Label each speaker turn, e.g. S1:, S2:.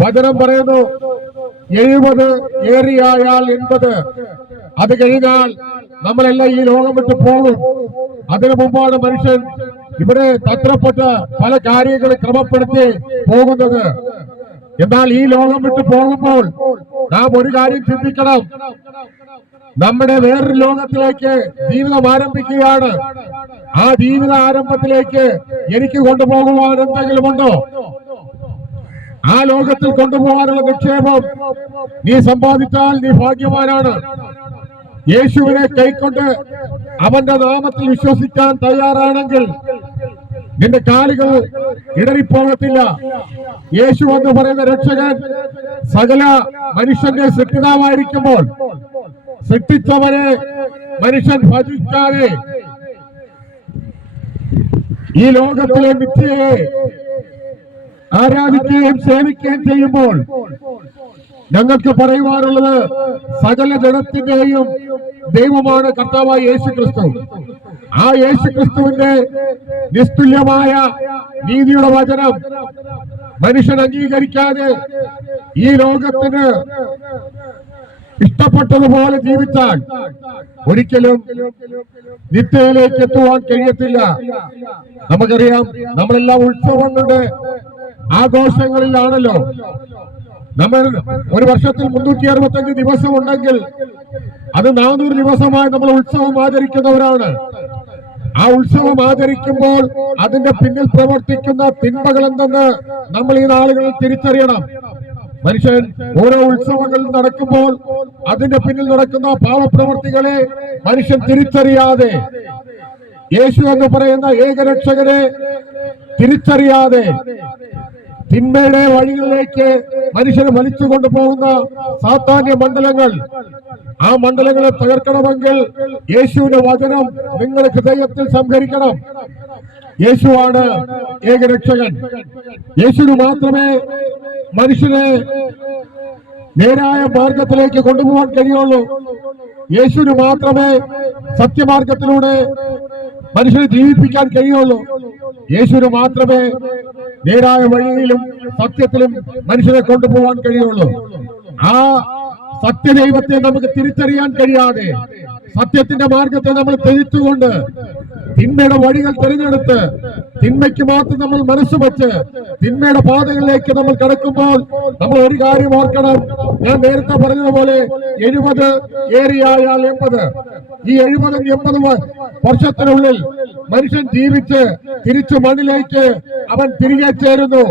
S1: വചനം പറയുന്നു. എഴുപത് ഏറിയായാൽ എൺപത്. അത് കഴിഞ്ഞാൽ നമ്മളെല്ലാം ഈ ലോകം വിട്ട് പോകും. അതിനു മുമ്പാണ് മനുഷ്യൻ ഇവിടെ തത്രപ്പെട്ട് പല കാര്യങ്ങൾ ക്രമപ്പെടുത്തി പോകുന്നത്. എന്നാൽ ഈ ലോകം വിട്ട് പോകുമ്പോൾ നാം ഒരു കാര്യം ചിന്തിക്കണം. നമ്മുടെ വേറൊരു ലോകത്തിലേക്ക് ജീവിതം ആരംഭിക്കുകയാണ്. ആ ജീവിത ആരംഭത്തിലേക്ക് എനിക്ക് കൊണ്ടുപോകുവാൻ എന്തെങ്കിലും ഉണ്ടോ? ആ ലോകത്തിൽ കൊണ്ടുപോകാനുള്ള നിക്ഷേപം നീ സമ്പാദിച്ചാൽ നീ ഭാഗ്യവാനാണ്. യേശുവിനെ കൈക്കൊണ്ട് അവന്റെ നാമത്തിൽ വിശ്വസിക്കാൻ തയ്യാറാണെങ്കിൽ നിന്റെ കാലുകൾ ഇടറിപ്പോകത്തില്ല. യേശു എന്ന് പറയുന്ന രക്ഷകൻ സകല മനുഷ്യന്റെ സൃഷ്ടിതാവായിരിക്കുമ്പോൾ സൃഷ്ടിച്ചവരെ മനുഷ്യൻ ഭജിക്കാതെ ഈ ലോകത്തിലെ മിഥ്യയെ ആരാധിക്കുകയും സേവിക്കുകയും ചെയ്യുമ്പോൾ ഞങ്ങൾക്ക് പറയുവാനുള്ളത് സകല ജനത്തിന്റെയും ദൈവമാണ് കർത്താവായ യേശു ക്രിസ്തു ആ യേശു ക്രിസ്തുവിന്റെ നിസ്തുല്യമായ നീതിയുടെ വചനം മനുഷ്യൻ അംഗീകരിക്കാതെ ഈ ലോകത്തിന് ഇഷ്ടപ്പെട്ടതുപോലെ ജീവിച്ചാൽ ഒരിക്കലും നിത്യയിലേക്ക് എത്തുവാൻ കഴിയത്തില്ല. നമുക്കറിയാം നമ്മളെല്ലാം ഉത്സവങ്ങളുടെ ആഘോഷങ്ങളിലാണല്ലോ. നമ്മൾ ഒരു വർഷത്തിൽ മുന്നൂറ്റി അറുപത്തഞ്ച് ദിവസം ഉണ്ടെങ്കിൽ അത് നാനൂറ് ദിവസമായി നമ്മൾ ഉത്സവം ആചരിക്കുന്നവരാണ്. ആ ഉത്സവം ആചരിക്കുമ്പോൾ അതിന്റെ പിന്നിൽ പ്രവർത്തിക്കുന്ന തിന്മകൾ എന്തെന്ന് നമ്മൾ ഈ നാളുകളിൽ തിരിച്ചറിയണം. മനുഷ്യൻ ഓരോ ഉത്സവങ്ങൾ നടക്കുമ്പോൾ അതിന്റെ പിന്നിൽ നടക്കുന്ന പാവപ്രവർത്തികളെ മനുഷ്യൻ തിരിച്ചറിയാതെ യേശു എന്ന് പറയുന്ന ഏകരക്ഷകരെ തിരിച്ചറിയാതെ തിന്മയുടെ വഴികളിലേക്ക് മനുഷ്യരെ വലിച്ചു കൊണ്ടുപോകുന്ന സാത്താന്യ മണ്ഡലങ്ങൾ ആ മണ്ഡലങ്ങളെ തകർക്കണമെങ്കിൽ യേശുവിന്റെ വചനം നിങ്ങൾ ഹൃദയത്തിൽ സംഹരിക്കണം. യേശുവാണ് ഏകരക്ഷകൻ. യേശുവിന് മാത്രമേ മനുഷ്യനെ നേരായ മാർഗത്തിലേക്ക് കൊണ്ടുപോകാൻ കഴിയുള്ളൂ. യേശുവിന് മാത്രമേ സത്യമാർഗത്തിലൂടെ മനുഷ്യനെ ജീവിപ്പിക്കാൻ കഴിയുള്ളൂ. യേശുവിന് മാത്രമേ നേരായ വഴിയിലും സത്യത്തിലും മനുഷ്യരെ കൊണ്ടുപോകാൻ കഴിയുള്ളൂ. ആ സത്യദൈവത്തെ നമുക്ക് തിരിച്ചറിയാൻ കഴിയാതെ സത്യത്തിന്റെ മാർഗത്തെ നമ്മൾ തിരിച്ചുകൊണ്ട് തിന്മയുടെ വഴികൾ തിരഞ്ഞെടുത്ത് തിന്മയ്ക്ക് മാത്രം നമ്മൾ മനസ്സ് വെച്ച് തിന്മയുടെ പാതകളിലേക്ക് നമ്മൾ കടക്കുമ്പോൾ നമ്മൾ ഒരു കാര്യം ഓർക്കണം. ഞാൻ നേരത്തെ പറഞ്ഞതുപോലെ എഴുപത് ഏറിയായാൽ എൺപത്. ഈ എഴുപതും എൺപതും വർഷത്തിനുള്ളിൽ മനുഷ്യൻ ജീവിച്ച് തിരിച്ചു മണ്ണിലേക്ക് അവൻ തിരികെ ചേരുന്നു.